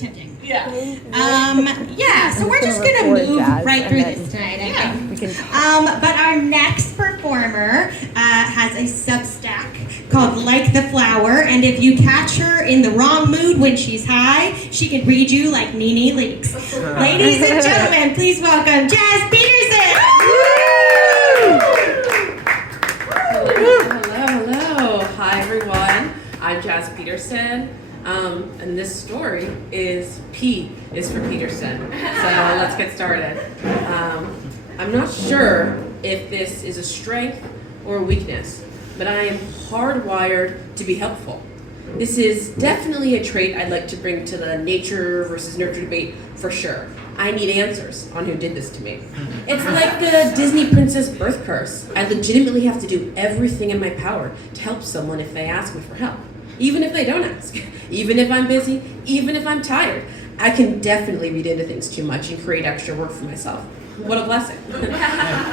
tempting. Yeah. So we're just gonna move right through this tonight, I think. But our next performer has a Substack called Like the Flower, and if you catch her in the wrong mood when she's high, she can read you like Nene Leakes. Ladies and gentlemen, please welcome Jazz Peterson! Hello. Hi, everyone. I'm Jazz Peterson. And this story is P is for Peterson. So let's get started. I'm not sure if this is a strength or a weakness, but I am hardwired to be helpful. This is definitely a trait I'd like to bring to the nature versus nurture debate for sure. I need answers on who did this to me. It's like the Disney princess birth curse. I legitimately have to do everything in my power to help someone if they ask me for help. Even if they don't ask, even if I'm busy, even if I'm tired. I can definitely read into things too much and create extra work for myself. What a blessing.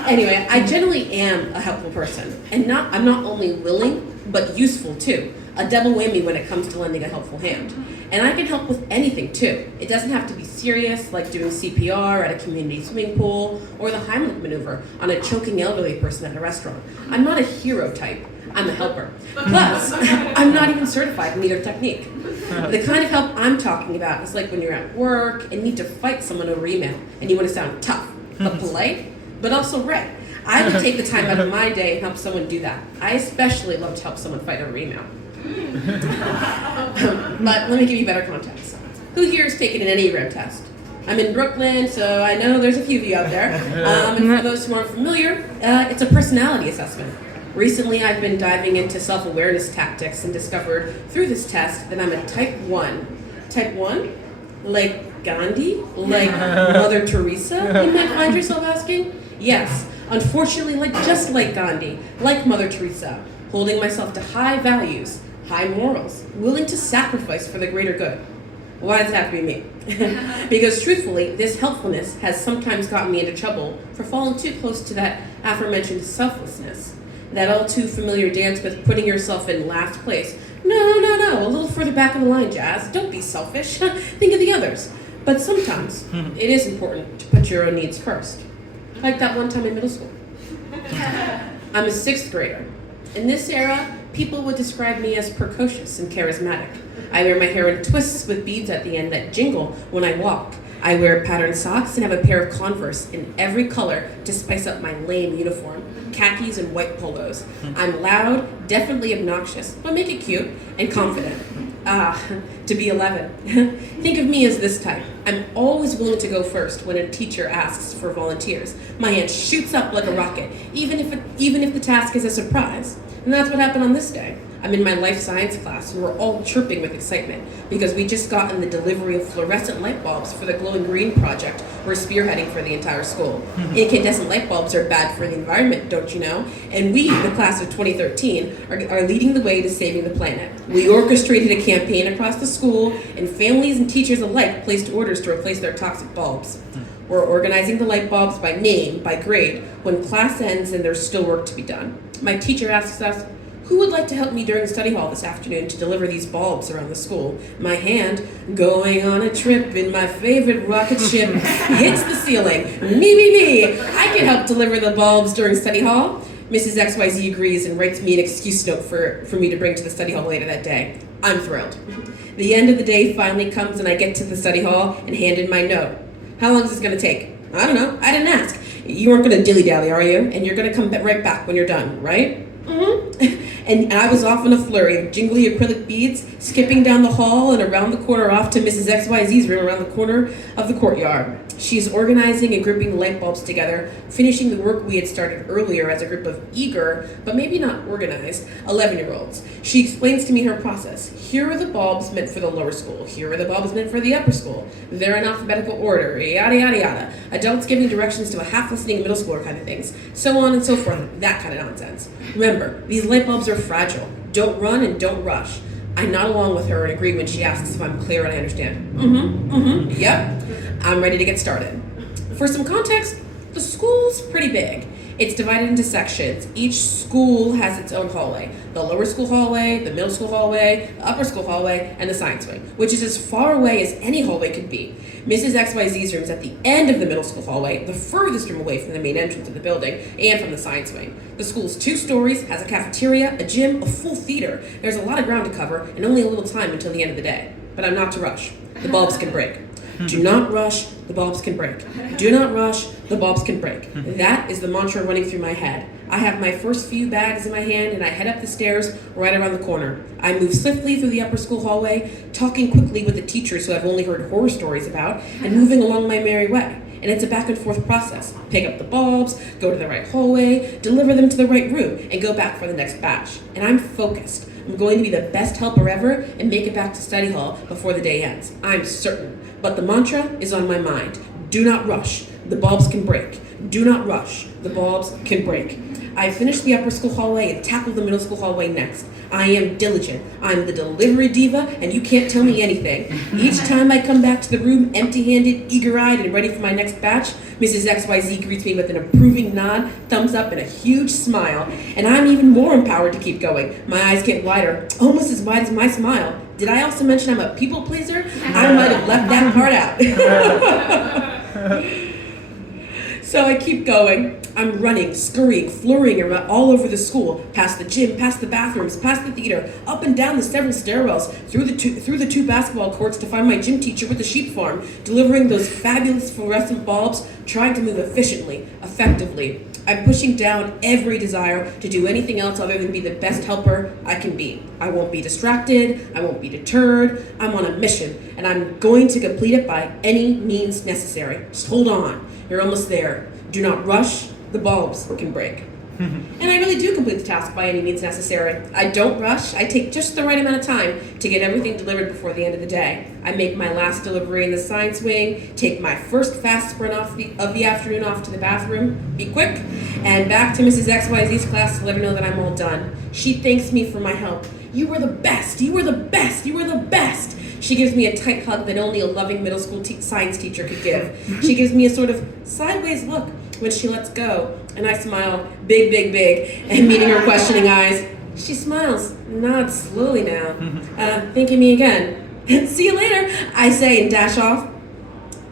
Anyway, I generally am a helpful person, and I'm not only willing, but useful too. A double whammy when it comes to lending a helpful hand. And I can help with anything too. It doesn't have to be serious, like doing CPR at a community swimming pool, or the Heimlich maneuver on a choking elderly person at a restaurant. I'm not a hero type. I'm a helper. Plus, I'm not even certified in either technique. The kind of help I'm talking about is like when you're at work and need to fight someone over email, and you want to sound tough, but polite, but also right. I would take the time out of my day and help someone do that. I especially love to help someone fight over email. But let me give you better context. Who here has taken an Enneagram test? I'm in Brooklyn, so I know there's a few of you out there. And for those who aren't familiar, it's a personality assessment. Recently, I've been diving into self-awareness tactics and discovered through this test that I'm a type 1. Type 1? Like Gandhi? Like Mother Teresa, you might find yourself asking? Yes, unfortunately, just like Gandhi, like Mother Teresa, holding myself to high values, high morals, willing to sacrifice for the greater good. Why does it have to be me? Because truthfully, this helpfulness has sometimes gotten me into trouble for falling too close to that aforementioned selflessness. That all too familiar dance with putting yourself in last place. No, a little further back in the line, Jazz. Don't be selfish. Think of the others. But sometimes it is important to put your own needs first. Like that one time in middle school. I'm a 6th grader. In this era, people would describe me as precocious and charismatic. I wear my hair in twists with beads at the end that jingle when I walk. I wear patterned socks and have a pair of Converse in every color to spice up my lame uniform, khakis and white polos. I'm loud, definitely obnoxious, but make it cute, and confident. To be 11. Think of me as this type. I'm always willing to go first when a teacher asks for volunteers. My hand shoots up like a rocket, even if the task is a surprise. And that's what happened on this day. I'm in my life science class and we're all chirping with excitement because we just gotten the delivery of fluorescent light bulbs for the glowing green project we're spearheading for the entire school. Incandescent light bulbs are bad for the environment, don't you know? And we, the class of 2013, are leading the way to saving the planet. We orchestrated a campaign across the school and families and teachers alike placed orders to replace their toxic bulbs. We're organizing the light bulbs by name, by grade, when class ends and there's still work to be done. My teacher asks us, who would like to help me during study hall this afternoon to deliver these bulbs around the school? My hand, going on a trip in my favorite rocket ship, hits the ceiling. Me. I can help deliver the bulbs during study hall. Mrs. XYZ agrees and writes me an excuse note for me to bring to the study hall later that day. I'm thrilled. The end of the day finally comes and I get to the study hall and hand in my note. How long is this gonna take? I don't know, I didn't ask. You aren't gonna dilly-dally, are you? And you're gonna come right back when you're done, right? And I was off in a flurry of jingly acrylic beads, skipping down the hall and around the corner off to Mrs. XYZ's room around the corner of the courtyard. She's organizing and grouping the light bulbs together, finishing the work we had started earlier as a group of eager, but maybe not organized, 11-year-olds. She explains to me her process. Here are the bulbs meant for the lower school. Here are the bulbs meant for the upper school. They're in alphabetical order, yada, yada, yada. Adults giving directions to a half-listening middle schooler kind of things. So on and so forth, that kind of nonsense. Remember, these light bulbs are fragile. Don't run and don't rush. I nod along with her and agree when she asks if I'm clear and I understand. Yep. I'm ready to get started. For some context, The school's pretty big. It's divided into sections. Each school has its own hallway. The lower school hallway, the middle school hallway, the upper school hallway, and the science wing, which is as far away as any hallway could be. Mrs. XYZ's room is at the end of the middle school hallway, the furthest room away from the main entrance of the building and from the science wing. The school's 2 stories, has a cafeteria, a gym, a full theater. There's a lot of ground to cover and only a little time until the end of the day. But I'm not to rush. The bulbs can break. Do not rush, the bulbs can break. Do not rush, the bulbs can break. That is the mantra running through my head. I have my first few bags in my hand and I head up the stairs right around the corner. I move swiftly through the upper school hallway, talking quickly with the teachers who I've only heard horror stories about, and moving along my merry way. And it's a back and forth process. Pick up the bulbs, go to the right hallway, deliver them to the right room, and go back for the next batch. And I'm focused. I'm going to be the best helper ever and make it back to study hall before the day ends. I'm certain. But the mantra is on my mind. Do not rush. The bulbs can break. Do not rush. The bulbs can break. I finished the upper school hallway and tackled the middle school hallway next. I am diligent. I'm the delivery diva, and you can't tell me anything. Each time I come back to the room empty-handed, eager-eyed, and ready for my next batch, Mrs. XYZ greets me with an approving nod, thumbs up, and a huge smile. And I'm even more empowered to keep going. My eyes get wider, almost as wide as my smile. Did I also mention I'm a people pleaser? I might have left that part out. So I keep going. I'm running, scurrying, flurrying around all over the school, past the gym, past the bathrooms, past the theater, up and down the several stairwells, through the two basketball courts to find my gym teacher with the sheep farm, delivering those fabulous fluorescent bulbs, trying to move efficiently, effectively. I'm pushing down every desire to do anything else other than be the best helper I can be. I won't be distracted, I won't be deterred, I'm on a mission, and I'm going to complete it by any means necessary. Just hold on, you're almost there. Do not rush, the bulbs can break. And I really do complete the task by any means necessary. I don't rush, I take just the right amount of time to get everything delivered before the end of the day. I make my last delivery in the science wing, take my first fast sprint of the afternoon off to the bathroom, be quick, and back to Mrs. XYZ's class to let her know that I'm all done. She thanks me for my help. You were the best, you were the best, you were the best. She gives me a tight hug that only a loving middle school science teacher could give. She gives me a sort of sideways look when she lets go, and I smile big, big, big, and meeting her questioning eyes. She smiles, nods slowly now, thanking me again. See you later, I say and dash off.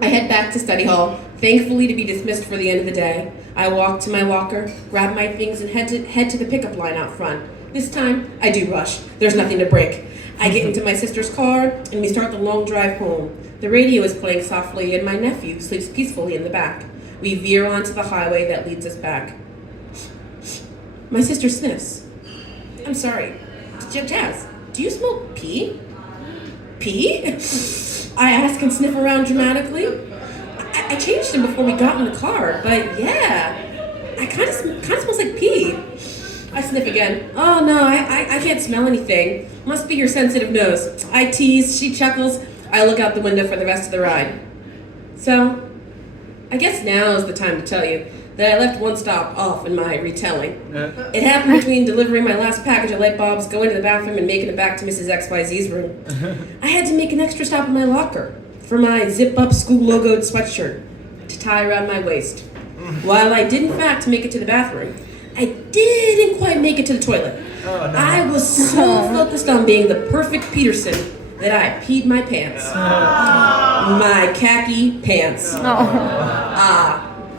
I head back to study hall, thankfully to be dismissed for the end of the day. I walk to my locker, grab my things, and head to the pickup line out front. This time, I do rush. There's nothing to break. I get into my sister's car, and we start the long drive home. The radio is playing softly, and my nephew sleeps peacefully in the back. We veer onto the highway that leads us back. My sister sniffs. I'm sorry. Jazz, do you smell pee? Pee? I ask and sniff around dramatically. I changed him before we got in the car, but yeah, I kind of smells like pee. I sniff again. Oh no, I can't smell anything. Must be your sensitive nose. I tease, she chuckles. I look out the window for the rest of the ride. So, I guess now is the time to tell you that I left one stop off in my retelling. It happened between delivering my last package of light bulbs, going to the bathroom, and making it back to Mrs. XYZ's room. I had to make an extra stop in my locker for my zip-up school logoed sweatshirt to tie around my waist. While I did in fact make it to the bathroom, I didn't quite make it to the toilet. Oh, no. I was so focused on being the perfect Peterson that I peed my pants. My khaki pants.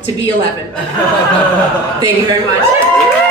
To be 11. Thank you very much.